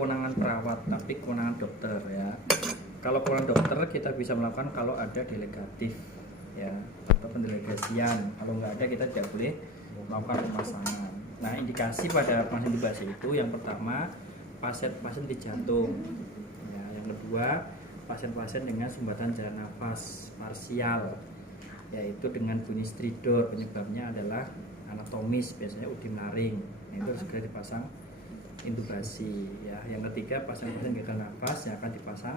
kewenangan perawat, tapi kewenangan dokter ya. Kalau kewenangan dokter kita bisa melakukan kalau ada delegatif ya, atau pendelegasian. Kalau nggak ada kita tidak boleh melakukan pemasangan. Nah, indikasi pada pasien intubasi itu yang pertama pasien di jantung, ya, yang kedua pasien-pasien dengan sumbatan jalan nafas parsial, yaitu dengan bunyi stridor, penyebabnya adalah anatomis, biasanya udim laring. Nah, itu harus segera dipasang intubasi ya. Yang ketiga pasien-pasien gagal nafas yang akan dipasang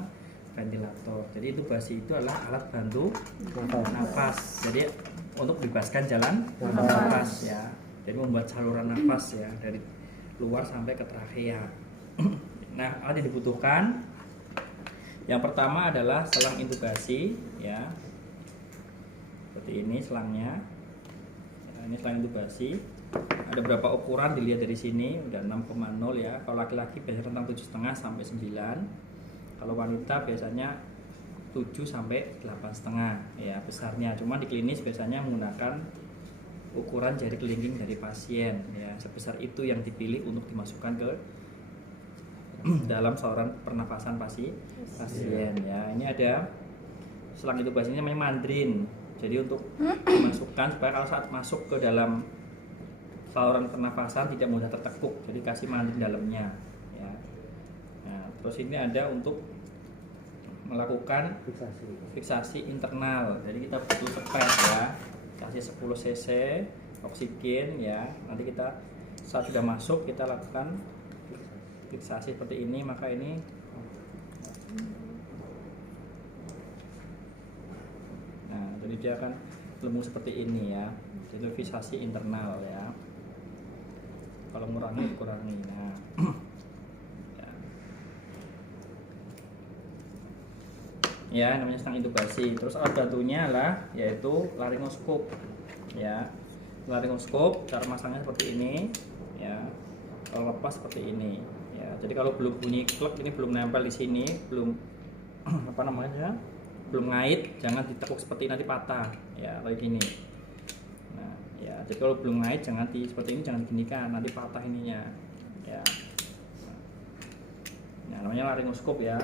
ventilator. Jadi intubasi itu adalah alat bantu nafas. Jadi untuk bebaskan jalan nafas ya. Jadi membuat saluran nafas ya dari luar sampai ke trachea. Nah, alat yang dibutuhkan yang pertama adalah selang intubasi ya. Seperti ini selangnya. Nah, ini selang intubasi. Ada berapa ukuran dilihat dari sini, udah 6,0 ya. Kalau laki-laki biasanya tentang 7,5 sampai 9. Kalau wanita biasanya 7 sampai 8,5 ya besarnya. Cuma di klinis biasanya menggunakan ukuran jari kelingking dari pasien ya, sebesar itu yang dipilih untuk dimasukkan ke dalam saluran pernafasan pasien ya. Ini ada selang intubasi, ini namanya mandrin. Jadi untuk dimasukkan supaya kalau saat masuk ke dalam saluran pernafasan tidak mudah tertekuk, jadi kasih mandrin dalamnya ya. Nah, terus ini ada untuk melakukan fiksasi internal. Jadi kita butuh sepet ya, kasih 10 cc oksigen ya. Nanti kita saat sudah masuk kita lakukan fiksasi seperti ini. Maka ini nah, jadi dia akan lembung seperti ini ya. Jadi fiksasi internal ya. Kalau mengurangi dikurangi. Nah, ya namanya selang intubasi. Terus alat bantunya lah yaitu laryngoskop ya. Laryngoskop cara masangnya seperti ini ya. Kalau lepas seperti ini ya. Jadi kalau belum bunyi klek, ini belum nempel di sini, belum apa namanya, belum ngait, jangan ditekuk seperti nanti patah ya, kayak gini. Nah ya, jadi kalau belum ngait jangan seperti ini, jangan diginikan, nanti patah ininya ya. Nah namanya laryngoskop ya.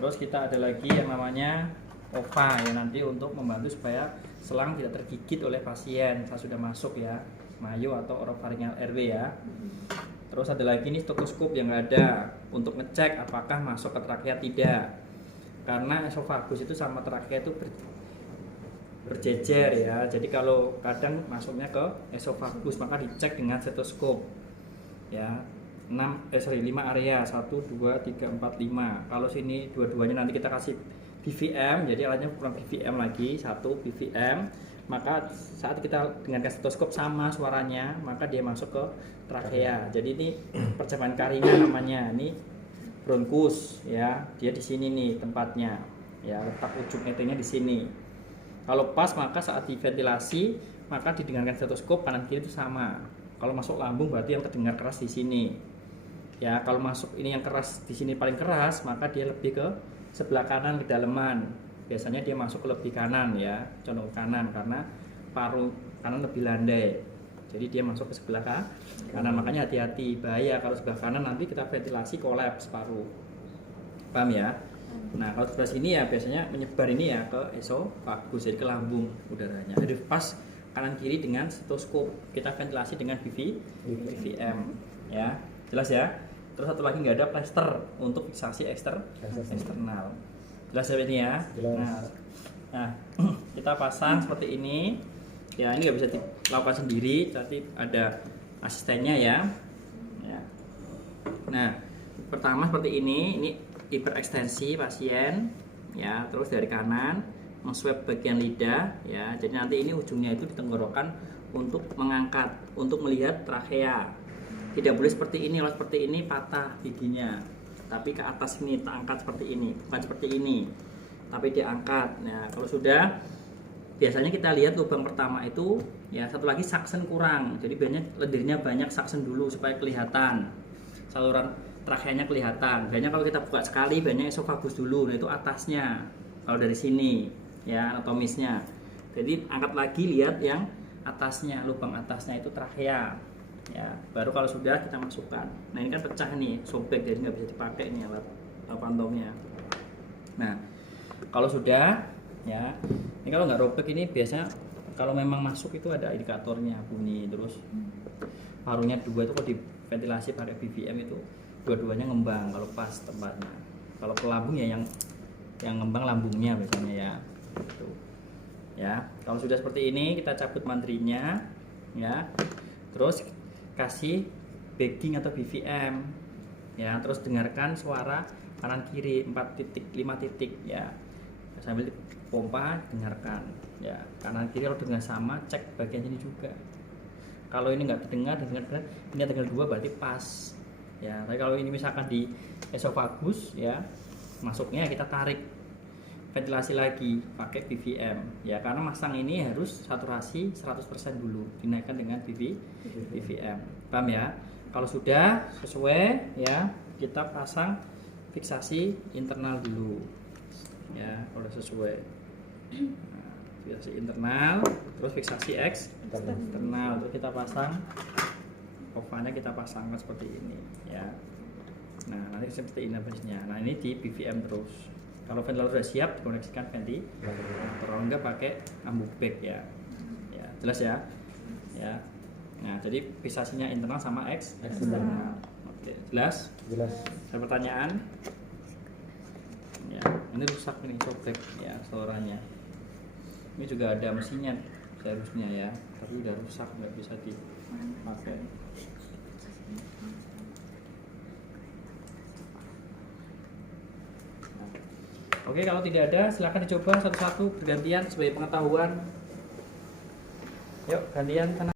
Terus kita ada lagi yang namanya OPA ya, nanti untuk membantu supaya selang tidak tergigit oleh pasien saat sudah masuk ya, mayo atau oropharyngeal airway ya. Terus ada lagi nih stetoskop yang ada untuk ngecek apakah masuk ke trakea tidak, karena esofagus itu sama trakea itu berjejer ya. Jadi kalau kadang masuknya ke esofagus maka dicek dengan stetoskop ya. 5 area 1, 2, 3, 4, 5. Kalau sini dua-duanya nanti kita kasih BVM, jadi alatnya kurang BVM lagi, 1 BVM. Maka saat kita dengan stetoskop sama suaranya, maka dia masuk ke trakea. Jadi ini percepatan karingan namanya. Ini bronkus ya, dia di sini nih tempatnya ya, letak ujung ET-nya di sini. Kalau pas maka saat diventilasi maka didengarkan stetoskop kanan kiri itu sama. Kalau masuk lambung berarti yang terdengar keras di sini. Ya, kalau masuk ini yang keras di sini paling keras, maka dia lebih ke sebelah kanan kedalaman. Biasanya dia masuk ke lebih kanan ya, condong ke kanan karena paru kanan lebih landai. Jadi dia masuk ke sebelah kanan. Makanya hati-hati, bahaya kalau sebelah kanan nanti kita ventilasi kolaps paru. Paham ya? Nah, kalau sebelah sini ya biasanya menyebar ini ya ke esofagus, jadi ke lambung udaranya. Jadi pas kanan kiri dengan stetoskop, kita ventilasi dengan BVM ya. Jelas ya? Terus satu lagi nggak ada plester untuk fiksasi eksternal. Jelas ya ini ya? Nah, kita pasang seperti ini. Ya, ini nggak bisa dilakukan sendiri, tapi ada asistennya ya. Nah, pertama seperti ini hiperekstensi pasien ya. Terus dari kanan meng-swab bagian lidah ya. Jadi nanti ini ujungnya itu di tenggorokan untuk mengangkat, untuk melihat trakea. Tidak boleh seperti ini, kalau seperti ini patah giginya. Tapi ke atas ini, tak angkat seperti ini, bukan seperti ini, tapi diangkat. Nah, kalau sudah, biasanya kita lihat lubang pertama itu, ya satu lagi suction kurang. Jadi biasanya lendirnya banyak, suction dulu supaya kelihatan saluran trakeanya kelihatan. Biasanya kalau kita buka sekali, biasanya esofagus dulu. Nah itu atasnya, kalau dari sini, ya anatomisnya. Jadi angkat lagi, lihat yang atasnya, lubang atasnya itu trakea. Ya, baru kalau sudah kita masukkan. Nah ini kan pecah nih, sobek, jadi nggak bisa dipakai nih alat pantongnya. Nah kalau sudah, ya ini kalau nggak robek ini biasanya kalau memang masuk itu ada indikatornya bunyi terus parunya dua itu kalau diventilasi pakai BVM itu dua-duanya ngembang kalau pas tempatnya. Kalau ke lambung ya yang ngembang lambungnya biasanya ya. Gitu. Ya, kalau sudah seperti ini kita cabut mantrinya, ya. Terus kasih backing atau BVM, ya. Terus dengarkan suara kanan kiri 4 titik 5 titik, ya. Sambil pompa dengarkan, ya. Kanan kiri kalau dengar sama cek bagian ini juga. Kalau ini nggak terdengar, ini terdengar dua berarti pas, ya. Tapi kalau ini misalkan di esofagus, ya, masuknya kita tarik ventilasi lagi pakai BVM, ya, karena masang ini harus saturasi 100% dulu dinaikkan dengan BVM, paham ya? Kalau sudah sesuai, ya, kita pasang fiksasi internal dulu, ya, kalau sesuai. Nah, fiksasi internal, terus fiksasi eksternal, terus kita pasang kovannya, kita pasangkan seperti ini, ya. Nah nanti seperti ini habisnya. Nah ini di BVM terus. Kalau ventilator sudah siap dikoneksikan ventilator, kalau enggak pakai ambubek, ya. Ya, jelas ya. Ya. Nah, jadi fiksasinya internal sama eksternal. Oke, jelas? Jelas. Ada pertanyaan? Ya, ini rusak nih sobek ya salurannya. Ini juga ada mesinnya seharusnya ya, tapi udah rusak nggak bisa dipakai. Oke, kalau tidak ada silahkan dicoba satu-satu bergantian sebagai pengetahuan. Yuk, gantian sana.